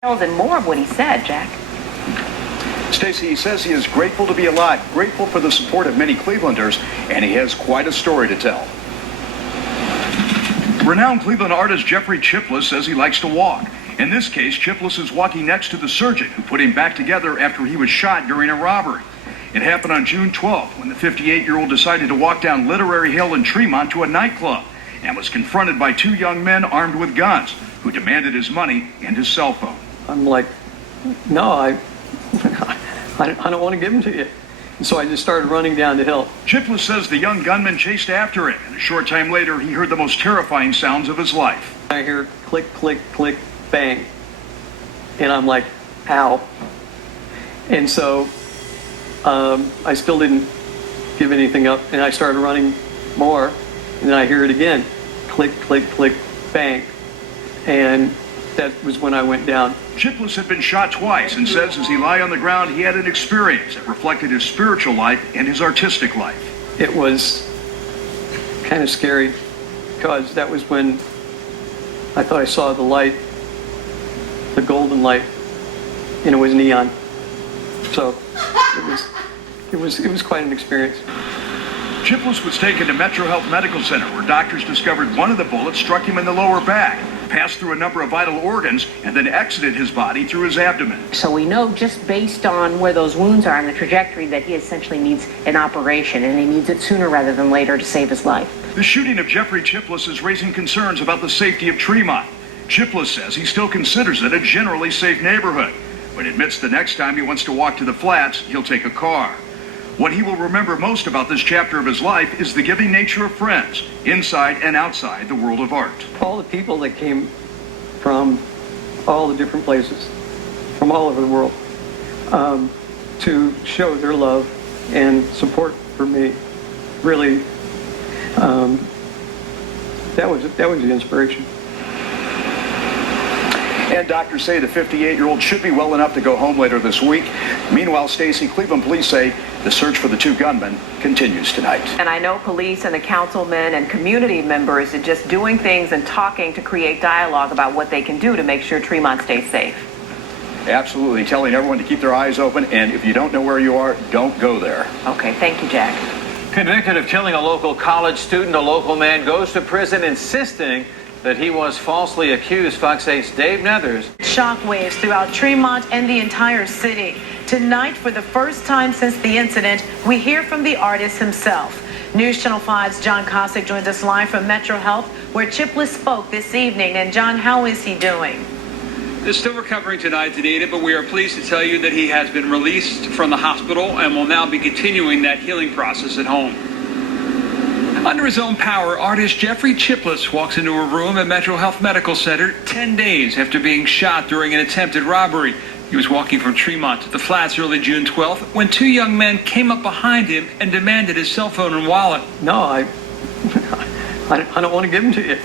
And more of what he said, Jack. Stacy, he says he is grateful to be alive, grateful for the support of many Clevelanders, and he has quite a story to tell. Renowned Cleveland artist Jeffrey Chipliss says he likes to walk. In this case, Chipliss is walking next to the surgeon who put him back together after he was shot during a robbery. It happened on June 12th when the 58-year-old decided to walk down Literary Hill in Tremont to a nightclub and was confronted by two young men armed with guns who demanded his money and his cell phone. I'm like, no, I don't want to give them to you. And so I just started running down the hill. Chipliss says the young gunman chased after him, and a short time later, he heard the most terrifying sounds of his life. I hear click, click, click, bang. And I'm like, ow. And so I still didn't give anything up, and I started running more, and then I hear it again. Click, click, click, bang. And that was when I went down. Chipliss had been shot twice and says as he lay on the ground, he had an experience that reflected his spiritual life and his artistic life. It was kind of scary because that was when I thought I saw the light, the golden light, and it was neon. So it was quite an experience. Chipliss was taken to Metro Health Medical Center where doctors discovered one of the bullets struck him in the lower back, passed through a number of vital organs, and then exited his body through his abdomen. So we know just based on where those wounds are and the trajectory that he essentially needs an operation, and he needs it sooner rather than later to save his life. The shooting of Jeffrey Chipliss is raising concerns about the safety of Tremont. Chipliss says he still considers it a generally safe neighborhood, but admits the next time he wants to walk to the flats, he'll take a car. What he will remember most about this chapter of his life is the giving nature of friends, inside and outside the world of art. All the people that came from all the different places, from all over the world, to show their love and support for me, really, that was the inspiration. And doctors say the 58-year-old should be well enough to go home later this week. Meanwhile, Stacy, Cleveland police say the search for the two gunmen continues tonight. And I know police and the councilmen and community members are just doing things and talking to create dialogue about what they can do to make sure Tremont stays safe. Absolutely, telling everyone to keep their eyes open, and if you don't know where you are, don't go there. Okay, thank you, Jack. Convicted of killing a local college student, a local man goes to prison insisting that he was falsely accused. Fox 8's Dave Nethers. Shockwaves throughout Tremont and the entire city. Tonight, for the first time since the incident, we hear from the artist himself. News Channel 5's John Cossack joins us live from Metro Health, where Chipliss spoke this evening. And John, how is he doing? They're still recovering tonight, Danita, but we are pleased to tell you that he has been released from the hospital and will now be continuing that healing process at home. Under his own power, artist Jeffrey Chipliss walks into a room at Metro Health Medical Center 10 days after being shot during an attempted robbery. He was walking from Tremont to the flats early June 12th when two young men came up behind him and demanded his cell phone and wallet. No, I don't want to give them to you.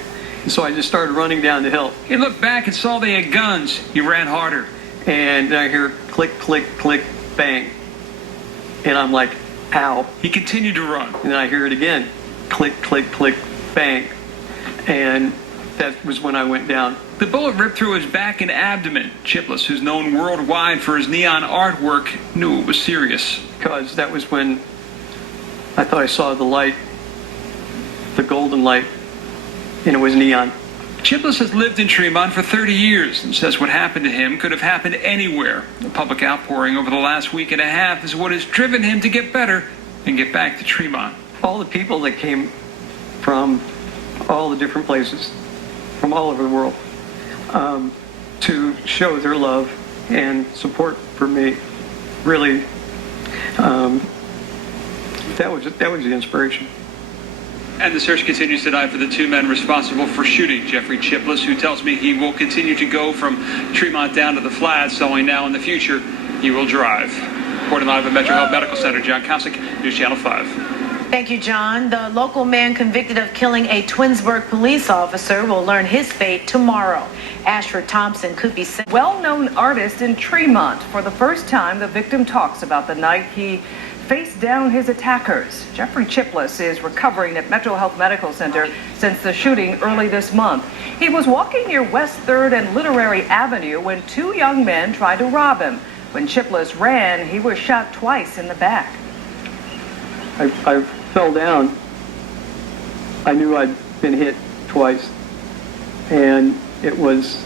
And so I just started running down the hill. He looked back and saw they had guns. He ran harder. And I hear click, click, click, bang. And I'm like, ow. He continued to run. And then I hear it again. Click, click, click, bang. And that was when I went down. The bullet ripped through his back and abdomen. Chipliss, who's known worldwide for his neon artwork, knew it was serious. Because that was when I thought I saw the light, the golden light, and it was neon. Chipliss has lived in Tremont for 30 years and says what happened to him could have happened anywhere. The public outpouring over the last week and a half is what has driven him to get better and get back to Tremont. All the people that came from all the different places, from all over the world, to show their love and support for me, really, that was the inspiration. And the search continues tonight for the two men responsible for shooting Jeffrey Chipliss, who tells me he will continue to go from Tremont down to the flats, knowing now in the future he will drive. Reporting live at Metro Health Medical Center, John Cossack, News Channel 5. Thank you, John. The local man convicted of killing a Twinsburg police officer will learn his fate tomorrow. Ashford Thompson could be well-known artist in Tremont. For the first time, the victim talks about the night he face down his attackers. Jeffrey Chipliss is recovering at Metro Health Medical Center since the shooting early this month. He was walking near West 3rd and Literary Avenue when two young men tried to rob him. When Chipliss ran, he was shot twice in the back. I fell down. I knew I'd been hit twice, and it was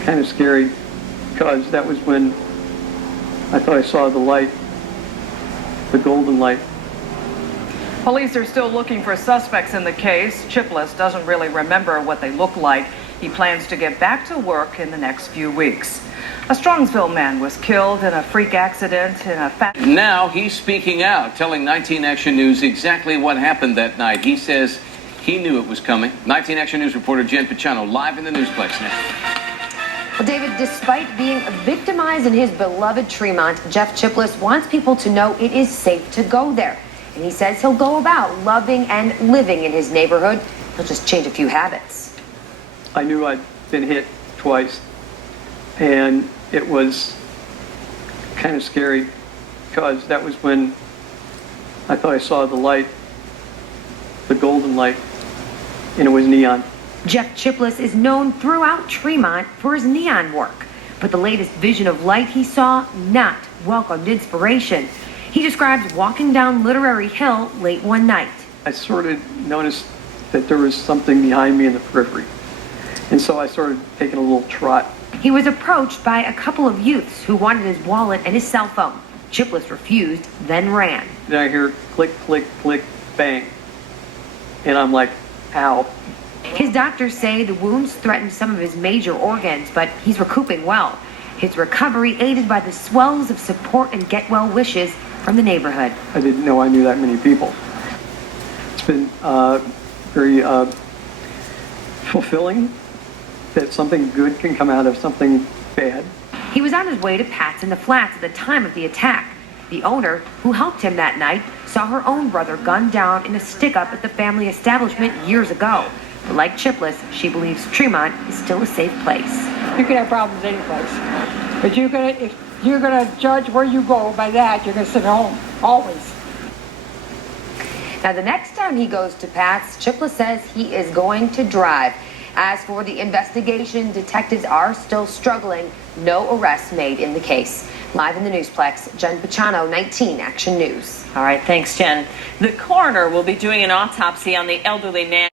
kind of scary because that was when I thought I saw the light, the golden light. Police are still looking for suspects in the case. Chipliss doesn't really remember what they look like. He plans to get back to work in the next few weeks. A Strongsville man was killed in a freak accident in a Now he's speaking out, telling 19 Action News exactly what happened that night. He says he knew it was coming. 19 Action News reporter Jen Pachano live in the Newsplex now. Well, David, despite being victimized in his beloved Tremont, Jeff Chipliss wants people to know it is safe to go there. And he says he'll go about loving and living in his neighborhood. He'll just change a few habits. I knew I'd been hit twice, and it was kind of scary because that was when I thought I saw the light, the golden light, and it was neon. Jeff Chipliss is known throughout Tremont for his neon work, but the latest vision of light he saw not welcomed inspiration. He describes walking down Literary Hill late one night. I sort of noticed that there was something behind me in the periphery, and so I started taking a little trot. He was approached by a couple of youths who wanted his wallet and his cell phone. Chipliss refused, then ran. Then I hear click, click, click, bang, and I'm like, ow. His doctors say the wounds threatened some of his major organs, but he's recouping well. His recovery aided by the swells of support and get well wishes from the neighborhood. I didn't know I knew that many people. It's been very fulfilling that something good can come out of something bad. He was on his way to Pat's in the Flats at the time of the attack. The owner, who helped him that night, saw her own brother gunned down in a stick-up at the family establishment years ago. But like Chipliss, she believes Tremont is still a safe place. You can have problems any place, but if you're gonna judge where you go by that, you're gonna sit home always. Now, the next time he goes to Pat's, Chipliss says he is going to drive. As for the investigation, detectives are still struggling. No arrests made in the case. Live in the Newsplex, Jen Pachano, 19 Action News. All right, thanks, Jen. The coroner will be doing an autopsy on the elderly man.